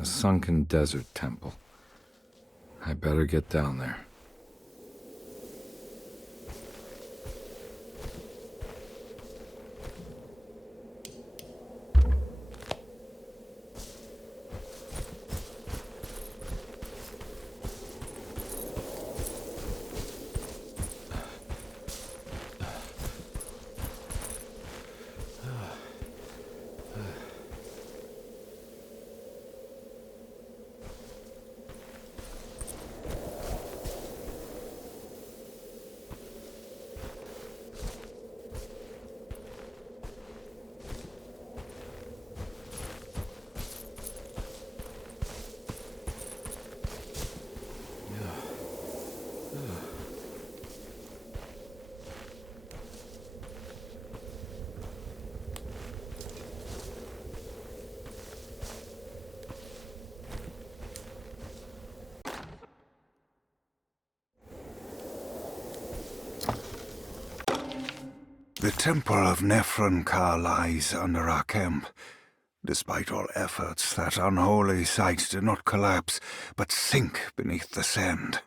A sunken desert temple. I better get down there. The Temple of Nephron-Ka lies under our camp. Despite all efforts, that unholy site did not collapse, but sink beneath the sand.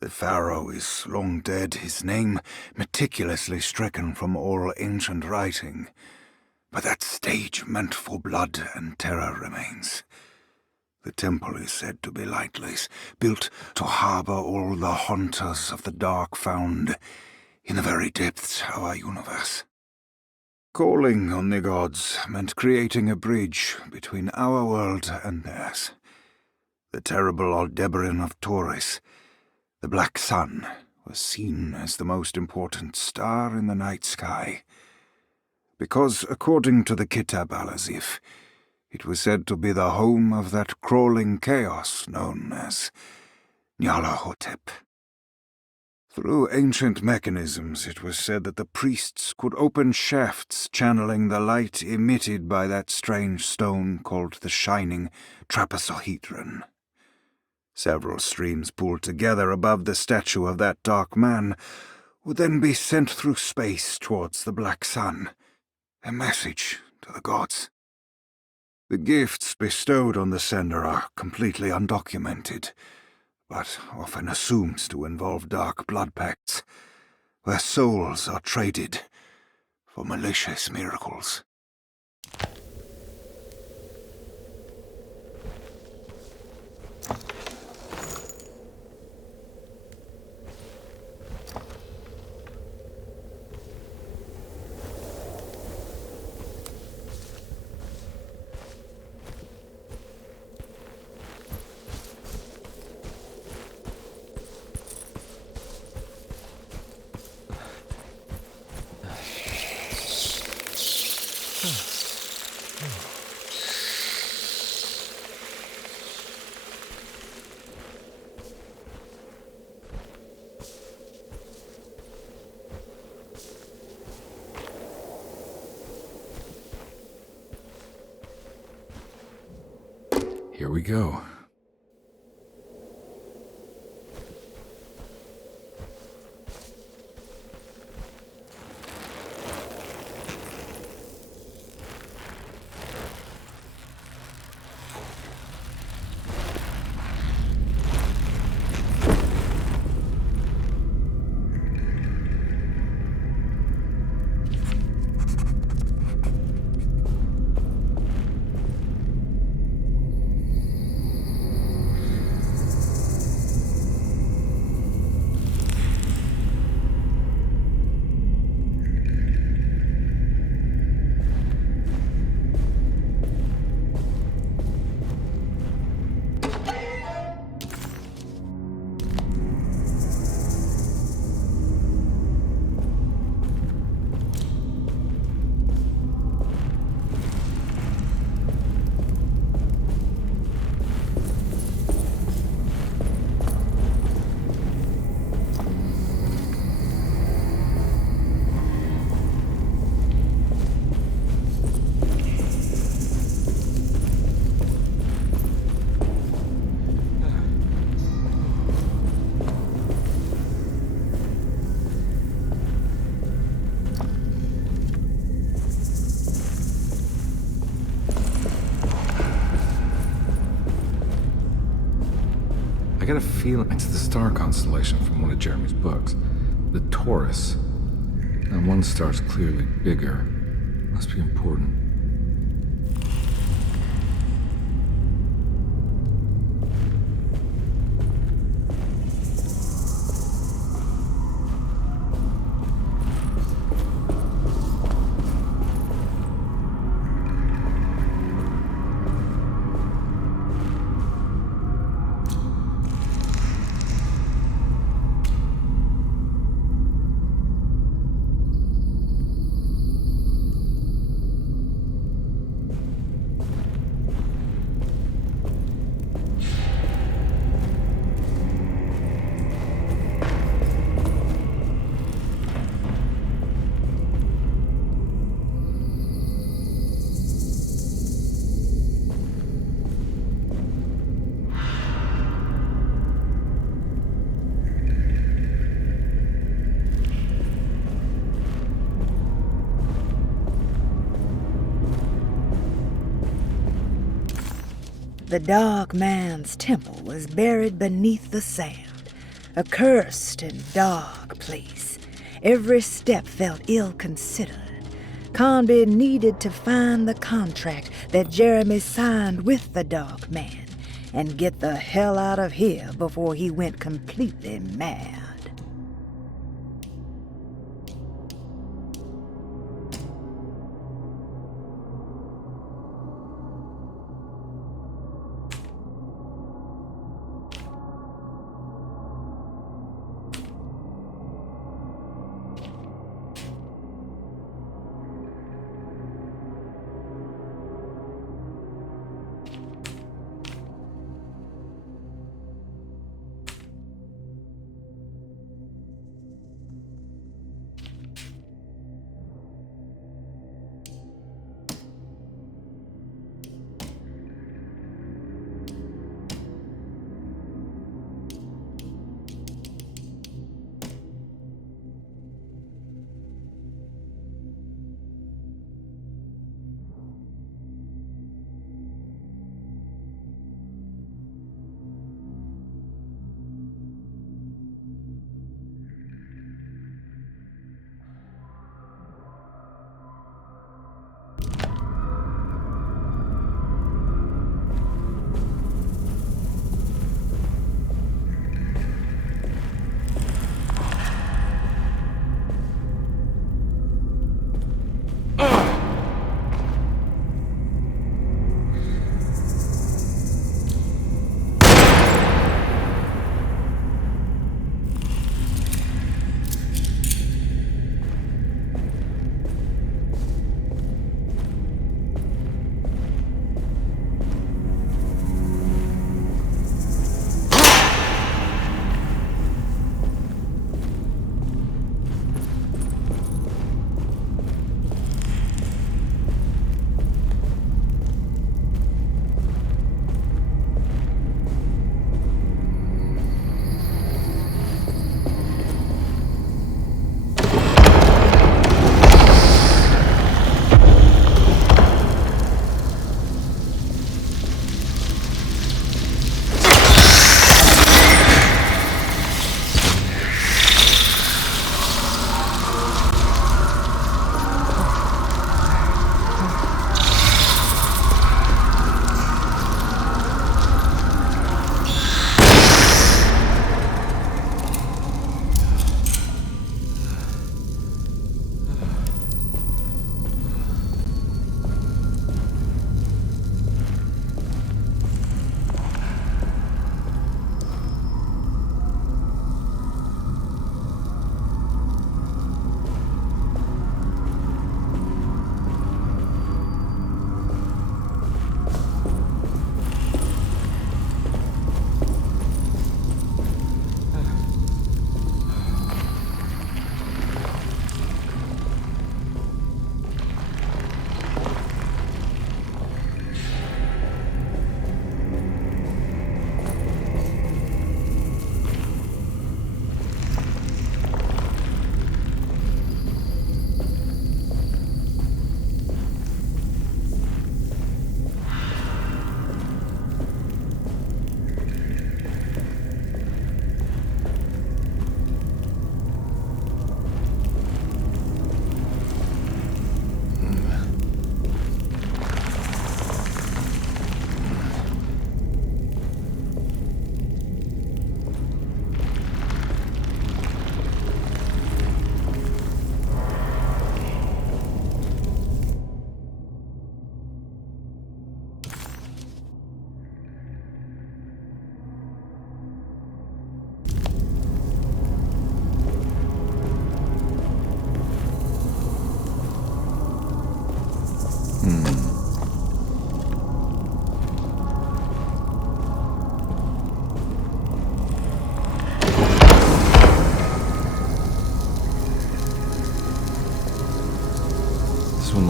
The pharaoh is long dead, his name meticulously stricken from all ancient writing. But that stage meant for blood and terror remains. The temple is said to be lightless, built to harbor all the haunters of the dark found in the very depths of our universe. Calling on the gods meant creating a bridge between our world and theirs. The terrible Aldebaran of Taurus, the Black Sun, was seen as the most important star in the night sky, because, according to the Kitab al-Azif, it was said to be the home of that crawling chaos known as Nyarlathotep. Through ancient mechanisms, it was said that the priests could open shafts channeling the light emitted by that strange stone called the Shining Trapezohedron. Several streams pooled together above the statue of that dark man would then be sent through space towards the Black Sun, a message to the gods. The gifts bestowed on the sender are completely undocumented, but often assumed to involve dark blood pacts, where souls are traded for malicious miracles. Here we go. I got a feeling it's the star constellation from one of Jeremy's books. The Taurus. And one star's clearly bigger. Must be important. The Dark Man's temple was buried beneath the sand, a cursed and dark place. Every step felt ill-considered. Conby needed to find the contract that Jeremy signed with the Dark Man and get the hell out of here before he went completely mad.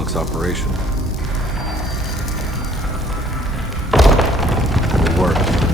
looks operational. It worked.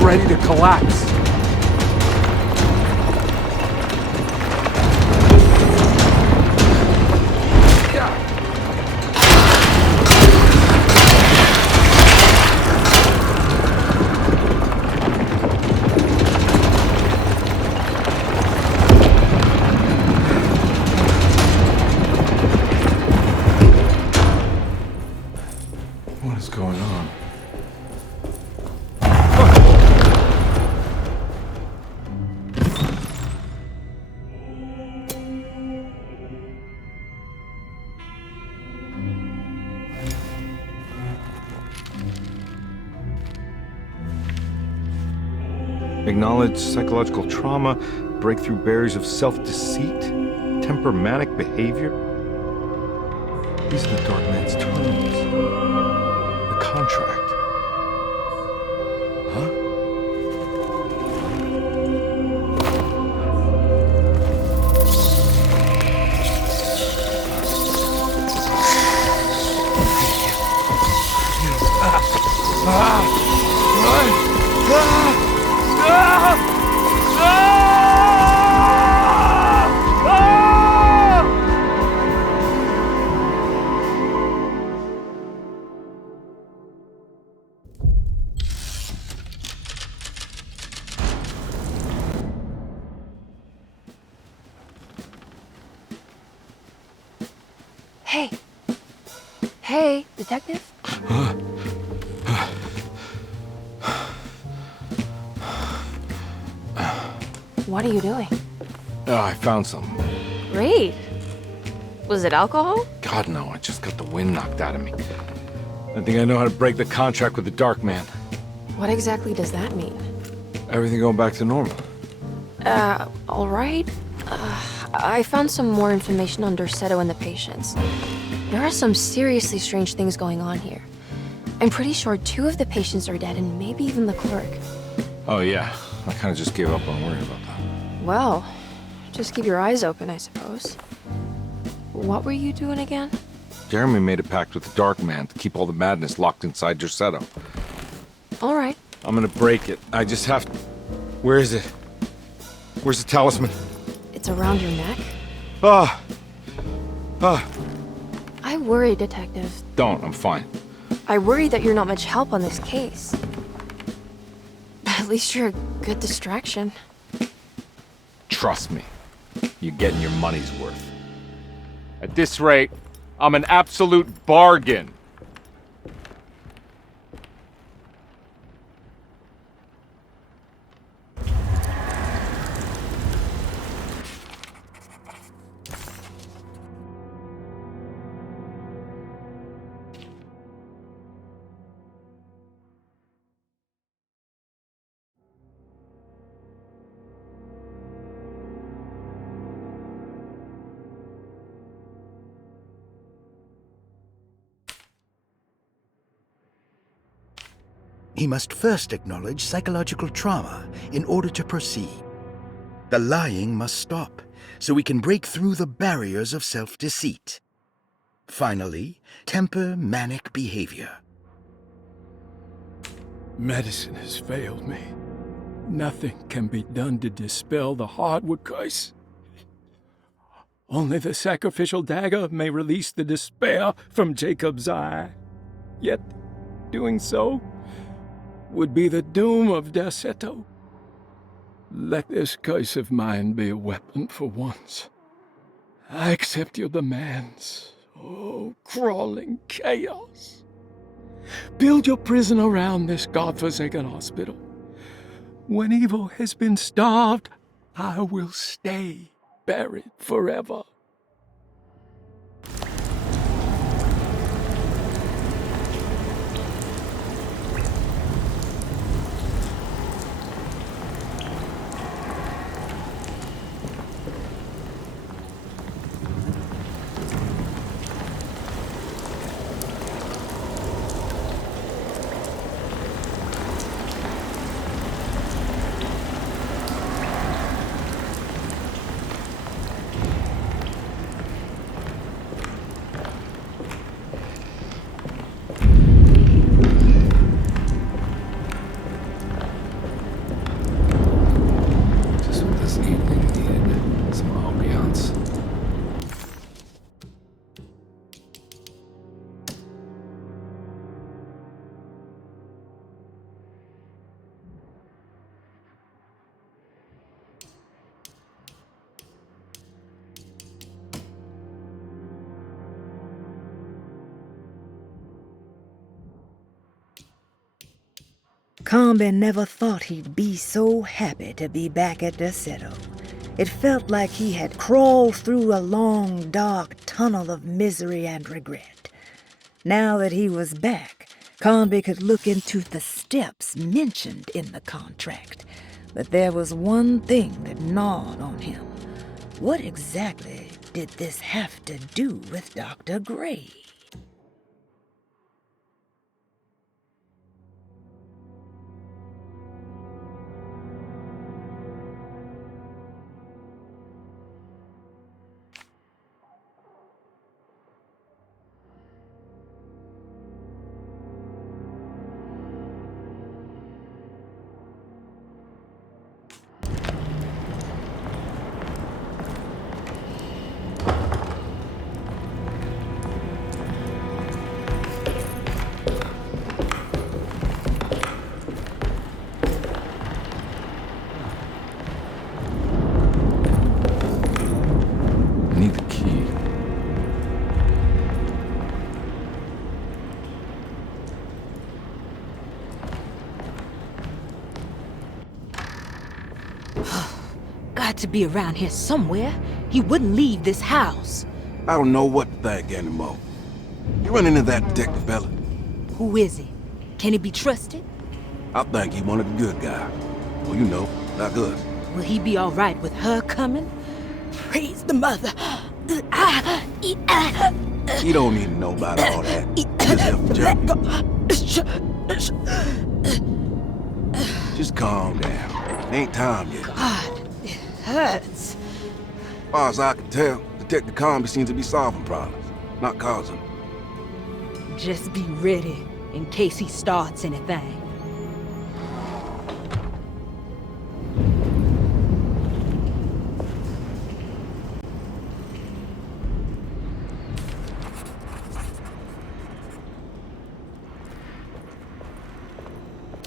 ready to collapse. What is going on? Acknowledge psychological trauma, breakthrough barriers of self-deceit, temperamental behavior. These are the Dark Man's terms. The contract. Huh? Hey. Hey, detective? What are you doing? Oh, I found something. Great. Was it alcohol? God, no, I just got the wind knocked out of me. I think I know how to break the contract with the Dark Man. What exactly does that mean? Everything going back to normal. All right. I found some more information on Dorsetto and the patients. There are some seriously strange things going on here. I'm pretty sure 2 of the patients are dead and maybe even the clerk. Oh, yeah. I kind of just gave up on worrying about that. Well, just keep your eyes open, I suppose. What were you doing again? Jeremy made a pact with the Dark Man to keep all the madness locked inside Dorsetto. All right. I'm gonna break it. I just have to... Where is it? Where's the talisman? It's around your neck? Ah! I worry, detective. Don't, I'm fine. I worry that you're not much help on this case. At least you're a good distraction. Trust me. You're getting your money's worth. At this rate, I'm an absolute bargain. He must first acknowledge psychological trauma in order to proceed. The lying must stop, so we can break through the barriers of self-deceit. Finally, temper manic behavior. Medicine has failed me. Nothing can be done to dispel the hardwood curse. Only the sacrificial dagger may release the despair from Jacob's eye. Yet, doing so would be the doom of Dorsetto. Let this curse of mine be a weapon for once. I accept your demands. Oh, crawling chaos. Build your prison around this godforsaken hospital. When evil has been starved, I will stay buried forever. Comby never thought he'd be so happy to be back at Deseto. It felt like he had crawled through a long, dark tunnel of misery and regret. Now that he was back, Comby could look into the steps mentioned in the contract. But there was one thing that gnawed on him. What exactly did this have to do with Dr. Gray? I need the key. Got to be around here somewhere. He wouldn't leave this house. I don't know what to think anymore. You run into that detective fella? Who is he? Can he be trusted? I think he one of the good guys. Well, you know, like us. Will he be all right with her coming? Praise the mother. You don't need to know about all that. Just help the journey. Just calm down. It ain't time yet. God, it hurts. As far as I can tell, Detective Comby seems to be solving problems, not causing them. Just be ready in case he starts anything.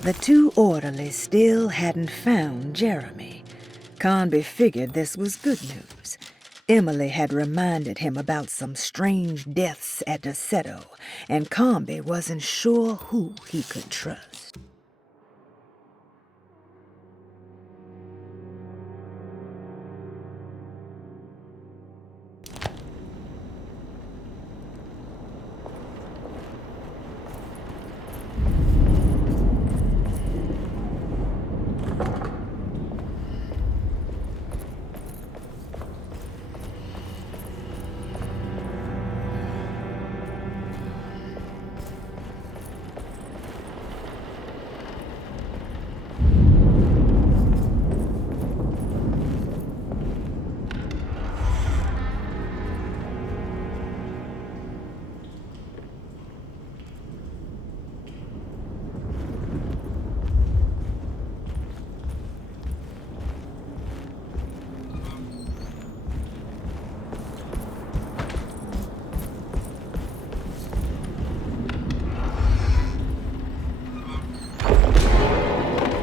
The two orderlies still hadn't found Jeremy. Comby figured this was good news. Emily had reminded him about some strange deaths at Deseto, and Comby wasn't sure who he could trust.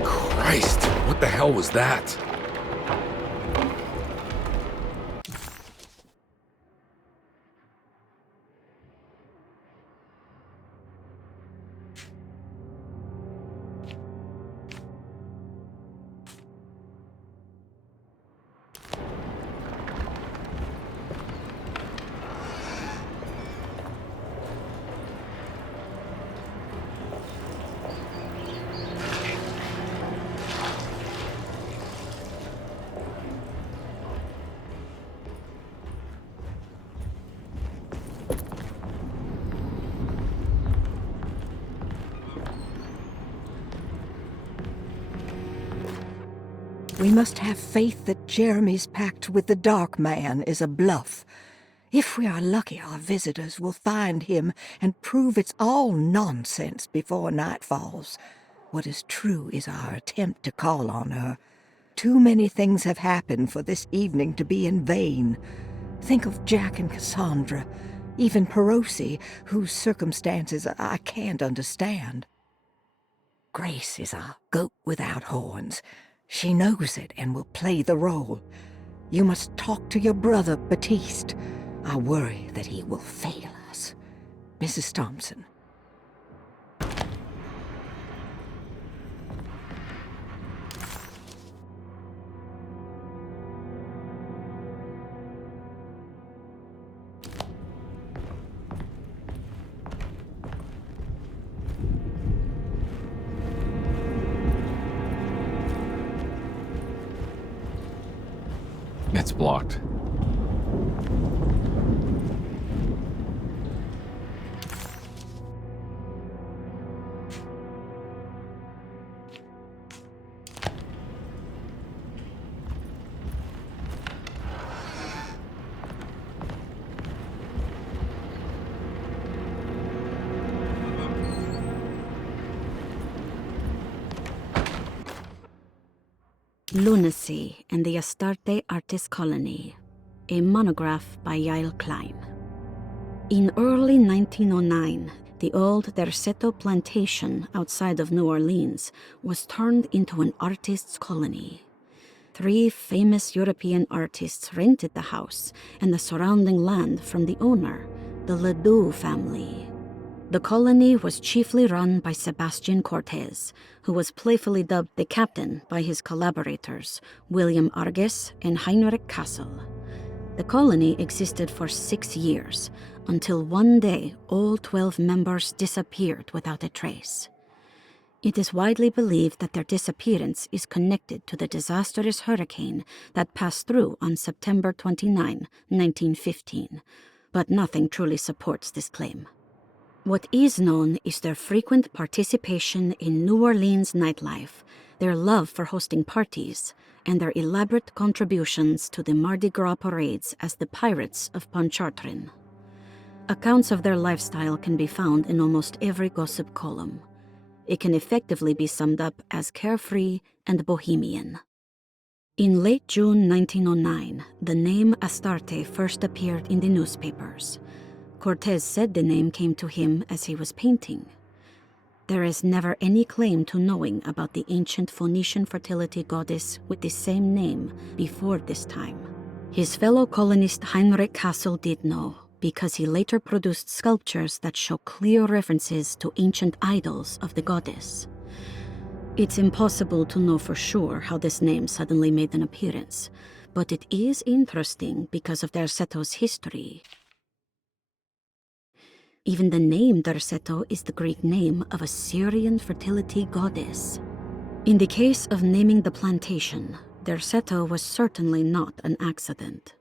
Christ, what the hell was that? We must have faith that Jeremy's pact with the Dark Man is a bluff. If we are lucky, our visitors will find him and prove it's all nonsense before night falls. What is true is our attempt to call on her. Too many things have happened for this evening to be in vain. Think of Jack and Cassandra, even Perosi, whose circumstances I can't understand. Grace is a goat without horns. She knows it and will play the role. You must talk to your brother, Baptiste. I worry that he will fail us. Mrs. Thompson. blocked. Lunacy and the Astarte Artist Colony, a monograph by Yael Klein. In early 1909, the old Derceto plantation outside of New Orleans was turned into an artist's colony. 3 famous European artists rented the house and the surrounding land from the owner, the Ledoux family. The colony was chiefly run by Sebastian Cortez, who was playfully dubbed the captain by his collaborators, William Arges and Heinrich Kassel. The colony existed for 6 years, until one day all 12 members disappeared without a trace. It is widely believed that their disappearance is connected to the disastrous hurricane that passed through on September 29, 1915, but nothing truly supports this claim. What is known is their frequent participation in New Orleans nightlife, their love for hosting parties, and their elaborate contributions to the Mardi Gras parades as the Pirates of Pontchartrain. Accounts of their lifestyle can be found in almost every gossip column. It can effectively be summed up as carefree and bohemian. In late June 1909, the name Astarte first appeared in the newspapers. Cortez said the name came to him as he was painting. There is never any claim to knowing about the ancient Phoenician fertility goddess with the same name before this time. His fellow colonist Heinrich Kassel did know, because he later produced sculptures that show clear references to ancient idols of the goddess. It's impossible to know for sure how this name suddenly made an appearance, but it is interesting because of Derceto's history. Even the name Derceto is the Greek name of a Syrian fertility goddess. In the case of naming the plantation, Derceto was certainly not an accident.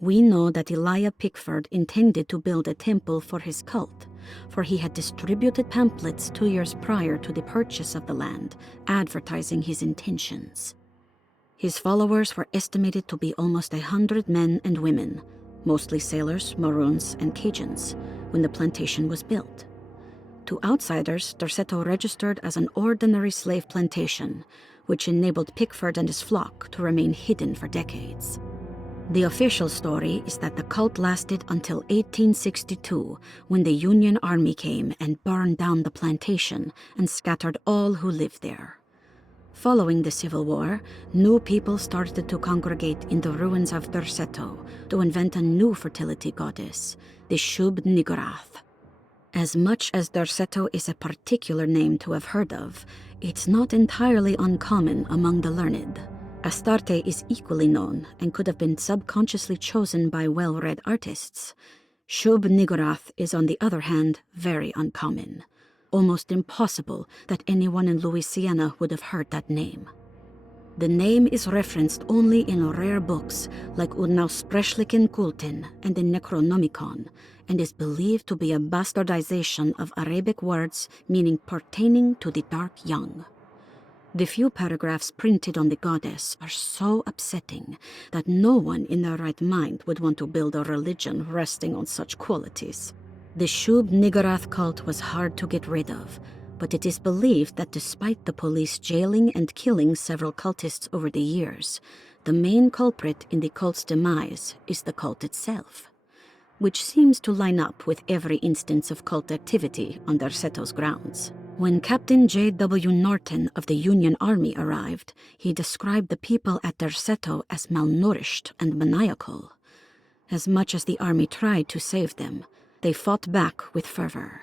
We know that Elijah Pickford intended to build a temple for his cult, for he had distributed pamphlets 2 years prior to the purchase of the land, advertising his intentions. His followers were estimated to be almost 100 men and women, mostly sailors, Maroons, and Cajuns, when the plantation was built. To outsiders, Derceto registered as an ordinary slave plantation, which enabled Pickford and his flock to remain hidden for decades. The official story is that the cult lasted until 1862, when the Union Army came and burned down the plantation and scattered all who lived there. Following the Civil War, new people started to congregate in the ruins of Derceto to invent a new fertility goddess, the Shub-Niggurath. As much as Derceto is a particular name to have heard of, it's not entirely uncommon among the learned. Astarte is equally known and could have been subconsciously chosen by well-read artists. Shub-Niggurath is, on the other hand, very uncommon. Almost impossible that anyone in Louisiana would have heard that name. The name is referenced only in rare books like Unaussprechlichen Kulten and the Necronomicon, and is believed to be a bastardization of Arabic words meaning pertaining to the dark young. The few paragraphs printed on the goddess are so upsetting that no one in their right mind would want to build a religion resting on such qualities. The Shub-Niggurath cult was hard to get rid of, but it is believed that despite the police jailing and killing several cultists over the years, the main culprit in the cult's demise is the cult itself, which seems to line up with every instance of cult activity on Derceto's grounds. When Captain J.W. Norton of the Union Army arrived, he described the people at Derceto as malnourished and maniacal. As much as the army tried to save them, they fought back with fervor,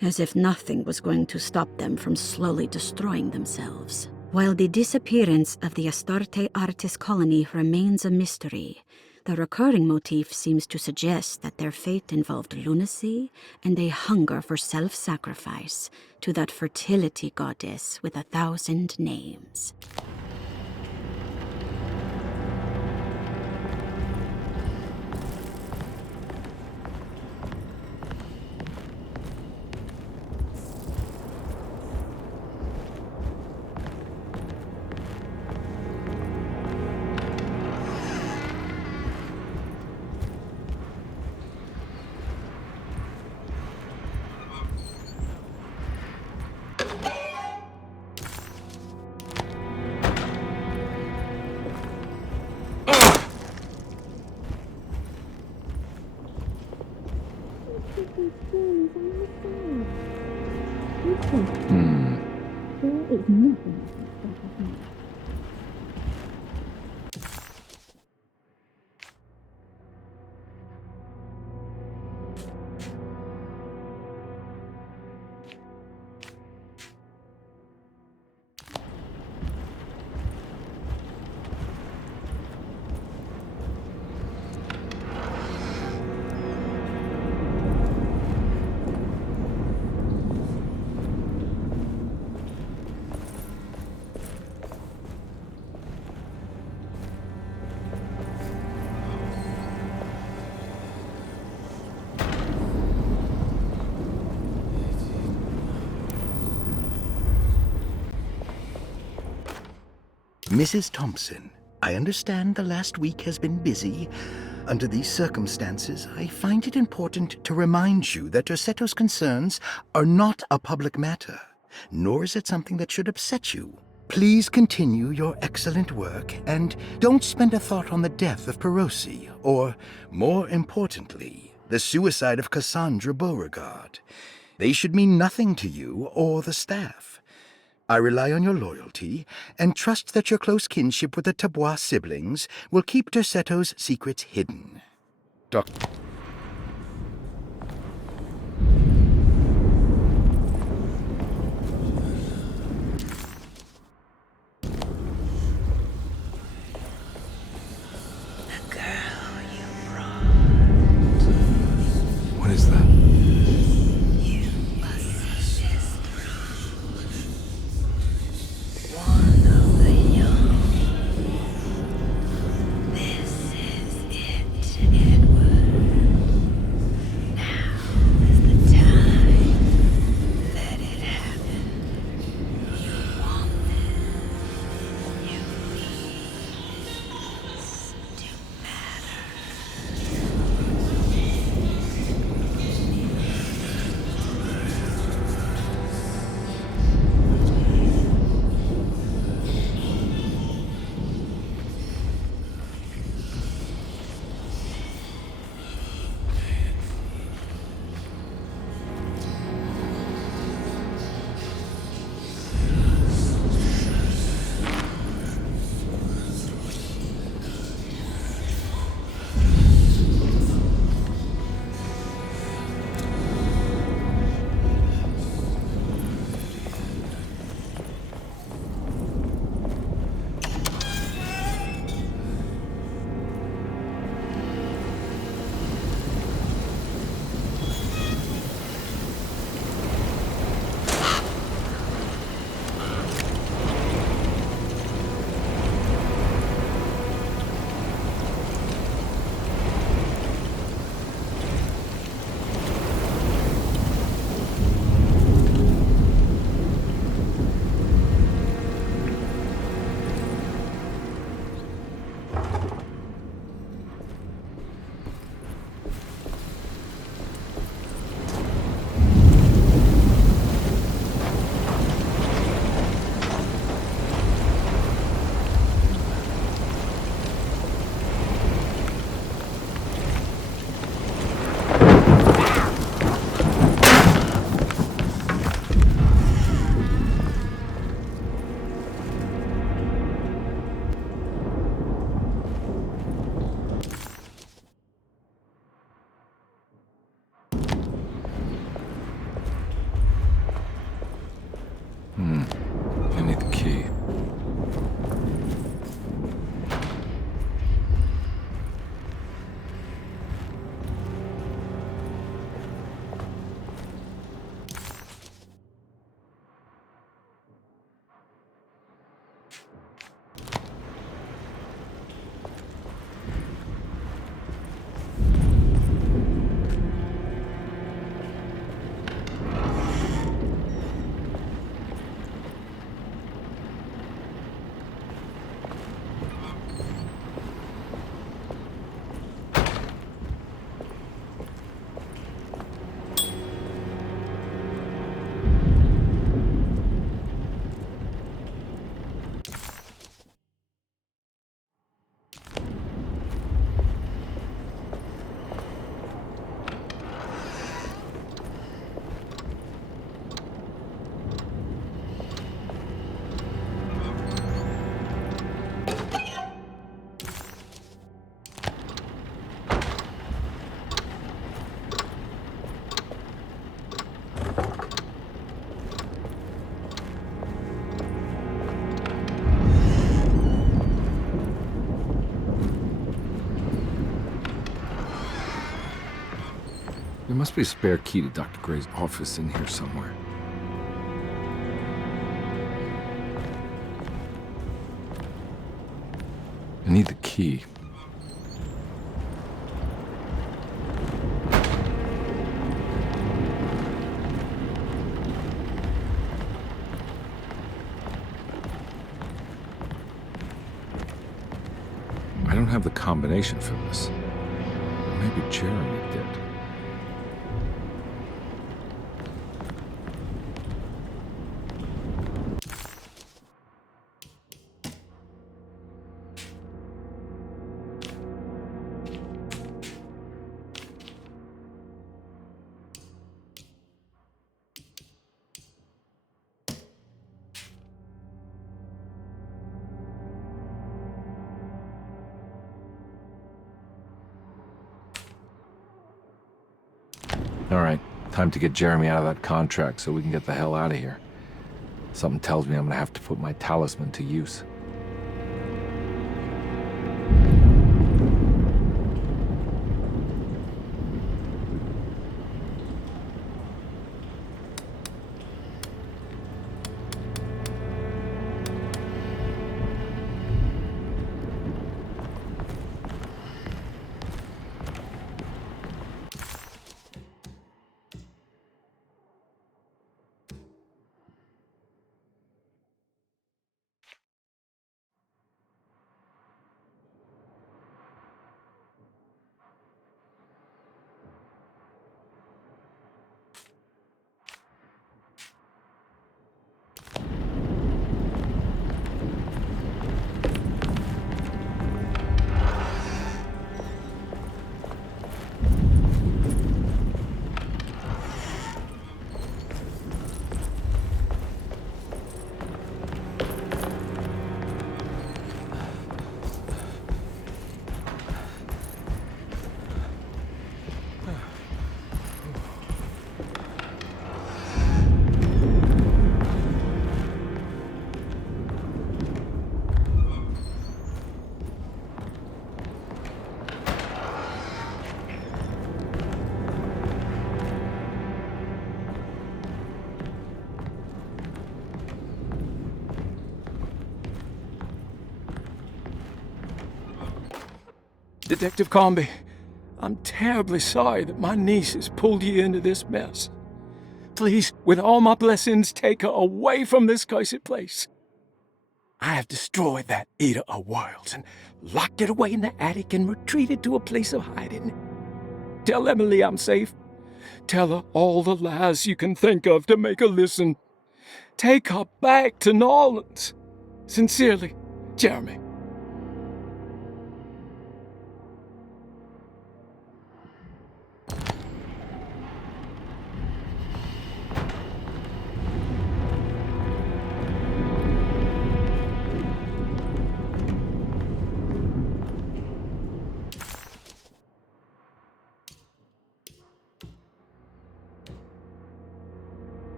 as if nothing was going to stop them from slowly destroying themselves. While the disappearance of the Astarte Artist Colony remains a mystery, the recurring motif seems to suggest that their fate involved lunacy and a hunger for self-sacrifice to that fertility goddess with 1,000 names. Mrs. Thompson, I understand the last week has been busy. Under these circumstances, I find it important to remind you that Derceto's concerns are not a public matter, nor is it something that should upset you. Please continue your excellent work, and don't spend a thought on the death of Perosi, or, more importantly, the suicide of Cassandra Beauregard. They should mean nothing to you or the staff. I rely on your loyalty, and trust that your close kinship with the Tabois siblings will keep Derceto's secrets hidden. Dr. What is that? must be a spare key to Dr. Gray's office in here somewhere. I need the key. I don't have the combination for this. Maybe Jeremy did. All right, time to get Jeremy out of that contract so we can get the hell out of here. Something tells me I'm gonna have to put my talisman to use. Detective Comby, I'm terribly sorry that my niece has pulled you into this mess. Please, with all my blessings, take her away from this cursed place. I have destroyed that Eater of Worlds and locked it away in the attic and retreated to a place of hiding. Tell Emily I'm safe. Tell her all the lies you can think of to make her listen. Take her back to New Orleans. Sincerely, Jeremy.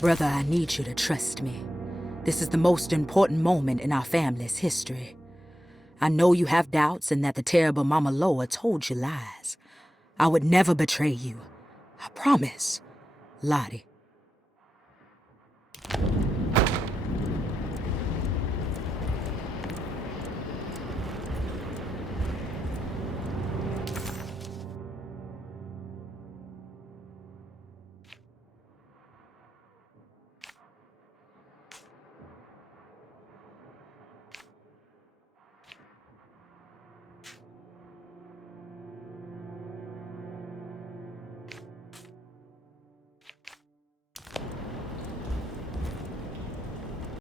Brother, I need you to trust me. This is the most important moment in our family's history. I know you have doubts and that the terrible Mama Loa told you lies. I would never betray you. I promise. Lottie.